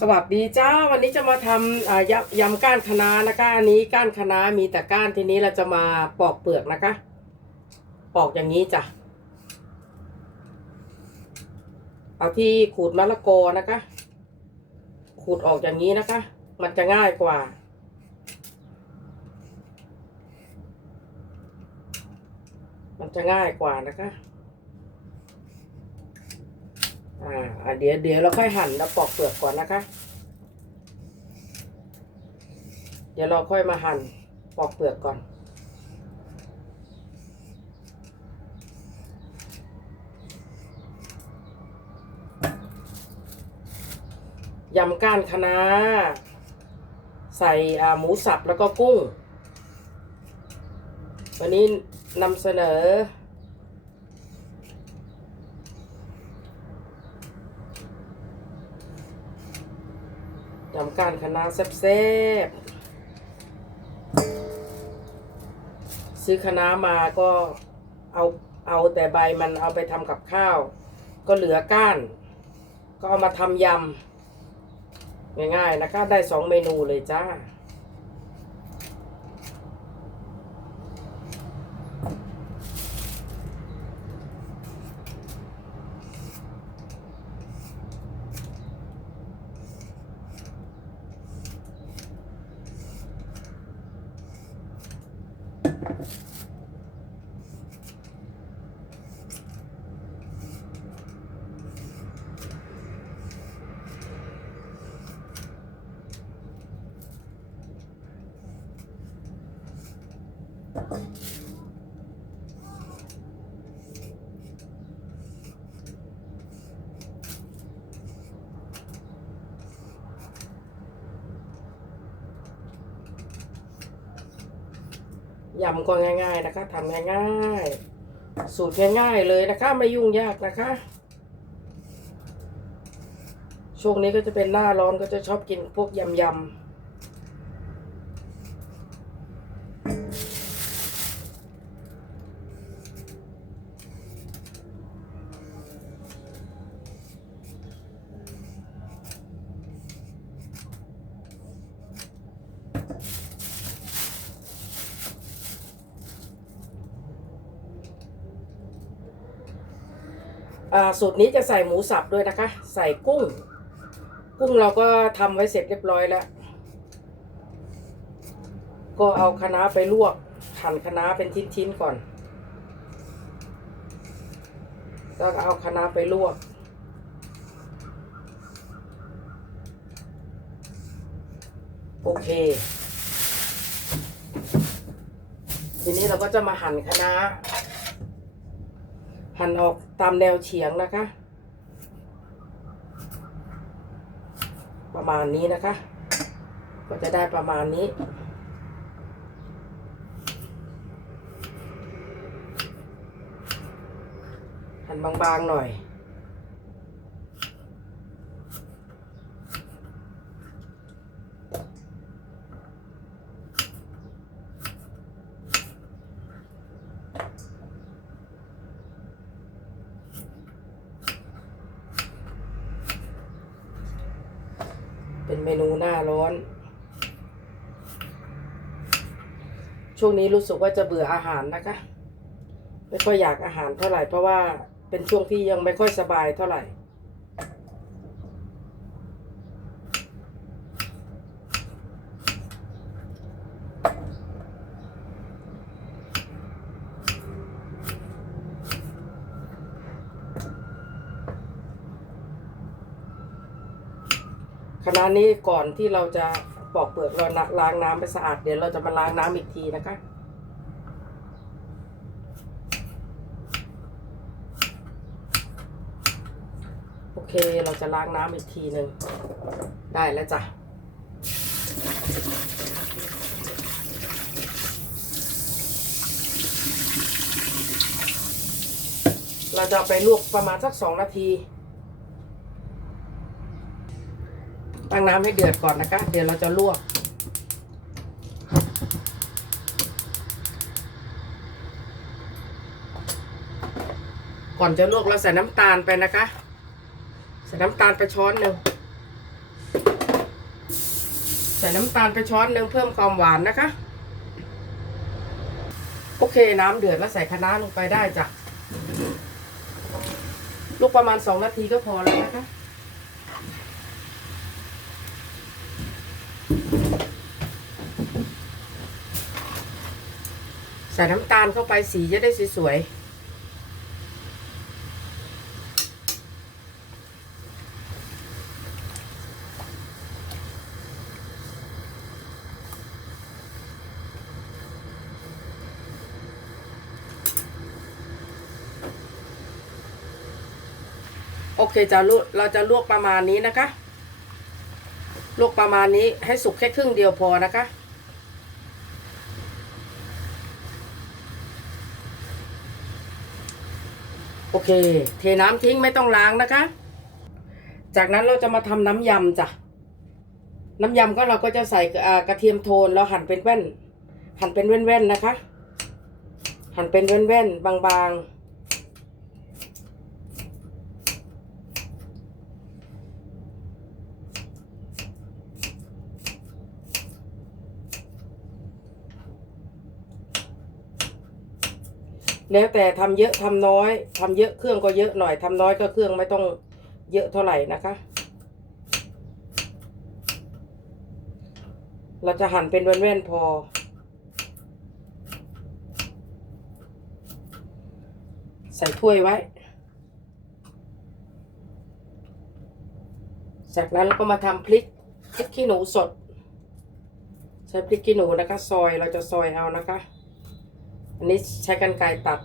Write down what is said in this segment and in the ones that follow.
สวัสดีจ้าวันนี้จะมาทำยำยำก้านคะน้านะคะอันนี้ก้านคะน้ามีแต่ก้านทีนี้เราจะมาปอกเปลือกนะคะ ปอกอย่างนี้จ้ะเอาที่ขูดมะละกอนะคะ ขูดออกอย่างนี้นะคะ มันจะง่ายกว่า มันจะง่ายกว่านะคะ อ่าเดี๋ยวเดี๋ยวเราค่อยหั่นแล้วปอกเปลือกก่อนนะคะ เดี๋ยวเราค่อยมาหั่นปอกเปลือกก่อน ยำก้านคะน้าใส่หมูสับแล้วก็กุ้ง วันนี้นำเสนอ ยำก้านคะน้าแซ่บๆ ซื้อคะน้ามาก็เอาเอาแต่ใบมันเอาไปทำกับข้าว ก็เหลือก้าน ก็เอามาทำยำง่ายๆนะคะ ได้สองเมนูเลยจ้า ยำก็ง่าย ๆ นะคะทำง่ายๆ สูตรง่ายๆเลยนะคะ ไม่ยุ่งยากนะคะ ช่วงนี้ก็จะเป็นหน้าร้อนก็จะชอบกินพวกยำย สูตรนี้จะใส่หมูสับด้วยนะคะ ใส่กุ้ง กุ้งเราก็ทำไว้เสร็จเรียบร้อยแล้ว ก็เอาคะน้าไปลวกหั่นคะน้าเป็นชิ้นๆก่อนแล้วก็เอาคะน้าไปลวกโอเค ทีนี้เราก็จะมาหั่นคะน้า หั่นออกตามแนวเฉียงนะคะ ประมาณนี้นะคะ ก็จะได้ประมาณนี้ หั่นบางๆหน่อย เป็นเมนูหน้าร้อน ช่วงนี้รู้สึกว่าจะเบื่ออาหารนะคะ ไม่ค่อยอยากอาหารเท่าไหร่เพราะว่าเป็นช่วงที่ยังไม่ค่อยสบายเท่าไหร่ ขณะนี้ก่อนที่เราจะปอกเปลือกเราล้างน้ำไปสะอาดเดี๋ยวเราจะมาล้างน้ำอีกทีนะคะโอเคเราจะล้างน้ำอีกทีหนึ่งได้แล้วจ้ะเราจะไปลวกประมาณสักสองนาที ตั้งน้ำให้เดือดก่อนนะคะ เดี๋ยวเราจะลวก ก่อนจะลวกเราใส่น้ำตาลไปนะคะ ใส่น้ำตาลไปช้อนหนึ่งใส่น้ำตาลไปช้อนหนึ่งเพิ่มความหวานนะคะ โอเคน้ำเดือดแล้วใส่คะน้าลงไปได้จ้ะลูกประมาณสองนาทีก็พอแล้วนะคะ ใส่น้ำตาลเข้าไปสีจะได้สวยๆโอเคจะลวกเราจะลวกประมาณนี้นะคะ ลวกประมาณนี้ให้สุกแค่ครึ่งเดียวพอนะคะ โอเค เทน้ำทิ้งไม่ต้องล้างนะคะ จากนั้นเราจะมาทำน้ำยำจ้ะ น้ำยำก็เราก็จะใส่กระเทียมโทนแล้วหั่นเป็นแว่น หั่นเป็นแว่นๆนะคะ หั่นเป็นแว่นๆบางๆ แล้วแต่ทำเยอะทำน้อยทำเยอะเครื่องก็เยอะหน่อยทำน้อยก็เครื่องไม่ต้องเยอะเท่าไหร่นะคะ เราจะหั่นเป็นแว่นๆพอ ใส่ถ้วยไว้ จากนั้นเราก็มาทำพริกพริกขี้หนูสด ใช้พริกขี้หนูนะคะ ซอยเราจะซอยเอานะคะ อันนี้ใช้กันไกรตัด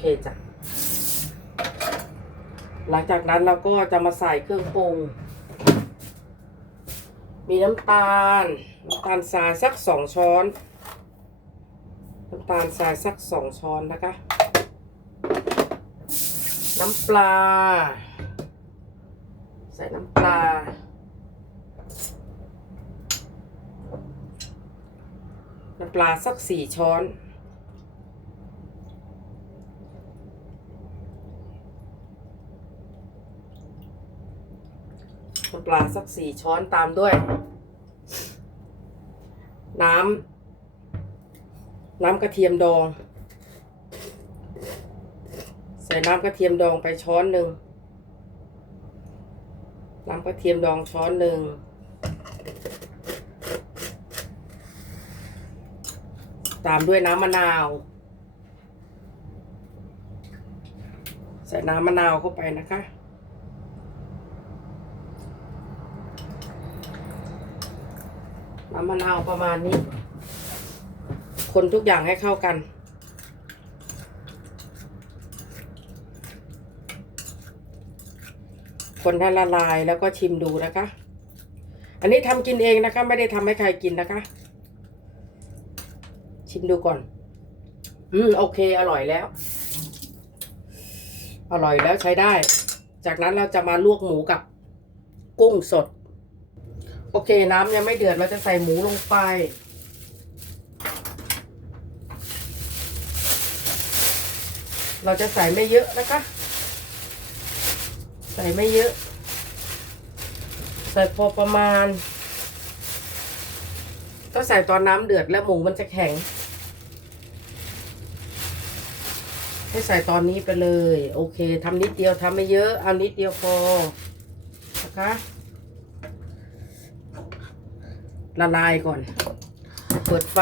เคจ้ะ หลังจากนั้นเราก็จะมาใส่เครื่องปรุง มีน้ำตาล น้ำตาลทรายสักสองช้อน น้ำตาลทรายสักสองช้อนนะคะ น้ำปลา ใส่น้ำปลาน้ำปลาสักสี่ช้อน ปลาสักสี่ช้อนตามด้วย น้ำน้ำกระเทียมดอง ใส่น้ำกระเทียมดองไปช้อนหนึ่งน้ำกระเทียมดองช้อนหนึ่งตามด้วยน้ำมะนาว ใส่น้ำมะนาวเข้าไปนะคะ น้ำมะนาวประมาณนี้ คนทุกอย่างให้เข้ากัน คนให้ละลายแล้วก็ชิมดูนะคะ อันนี้ทำกินเองนะคะ ไม่ได้ทำให้ใครกินนะคะ ชิมดูก่อน อืมโอเค อร่อยแล้ว อร่อยแล้วใช้ได้ จากนั้นเราจะมาลวกหมูกับกุ้งสด โอเคน้ำยังไม่เดือดเราจะใส่หมูลงไป เราจะใส่ไม่เยอะนะคะ ใส่ไม่เยอะ ใส่พอประมาณก็ใส่ตอนน้ำเดือดแล้วหมูมันจะแข็ง ให้ใส่ตอนนี้ไปเลย โอเคทำนิดเดียวทำไม่เยอะ เอานิดเดียวพอนะคะ ละลายก่อน เปิดไฟ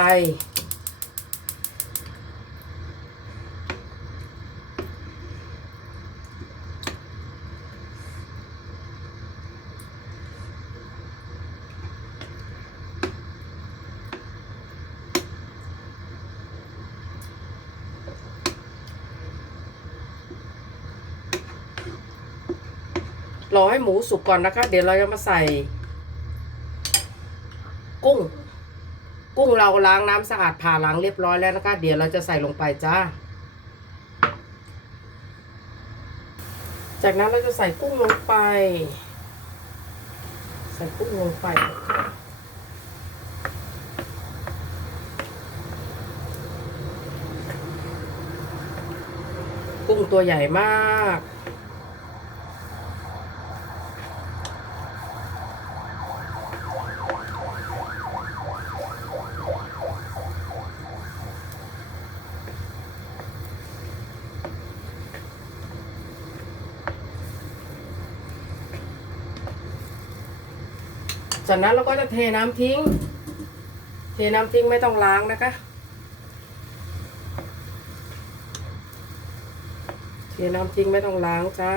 รอให้หมูสุกก่อนนะคะ เดี๋ยวเราจะมาใส่ กุ้ง กุ้งเราล้างน้ำสะอาดผ่าล้างเรียบร้อยแล้วนะคะ เดี๋ยวเราจะใส่ลงไปจ้า จากนั้นเราจะใส่กุ้งลงไป ใส่กุ้งลงไปกุ้งตัวใหญ่มาก จากนั้นเราก็จะเทน้ำทิ้ง เทน้ำทิ้งไม่ต้องล้างนะคะ เทน้ำทิ้งไม่ต้องล้างจ้า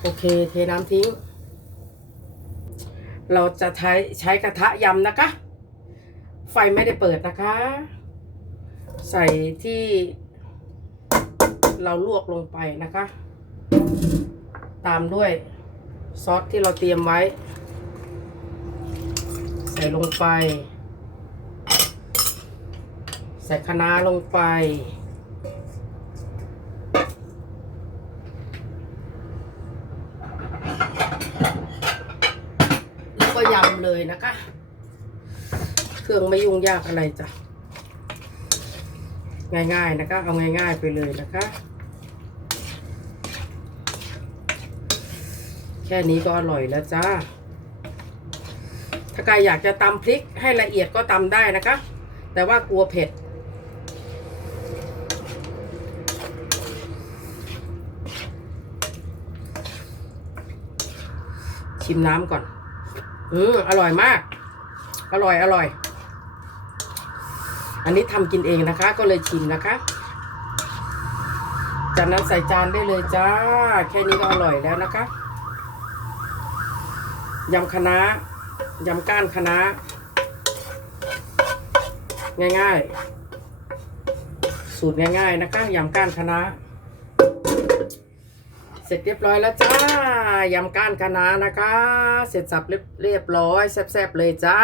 โอเค เทน้ำทิ้ง เราจะใช้ใช้กระทะยำนะคะ ไฟไม่ได้เปิดนะคะ ใส่ที่เราลวกลงไปนะคะ ตามด้วย ซอสที่เราเตรียมไว้ ใส่ลงไป ใส่คะน้าลงไป แล้วก็ยำเลยนะคะ เครื่องไม่ยุ่งยากอะไรจ้ะ ง่ายๆนะคะ เอาง่ายๆไปเลยนะคะ แค่นี้ก็อร่อยแล้วจ้า ถ้าใครอยากจะตำพริกให้ละเอียดก็ตำได้นะคะ แต่ว่ากลัวเผ็ด ชิมน้ำก่อน อืมอร่อยมาก อร่อยอร่อย อันนี้ทำกินเองนะคะ ก็เลยชิมนะคะจากนั้นใส่จานได้เลยจ้า แค่นี้ก็อร่อยแล้วนะคะ ยำคะน้ายำก้านคะน้าง่ายๆ สูตรง่ายๆนะคะยำก้านคะน้าเสร็จเรียบร้อยแล้วจ้ายำก้านคะน้านะคะ เสร็จสับเรียบเรียบร้อยแซ่บๆเลยจ้า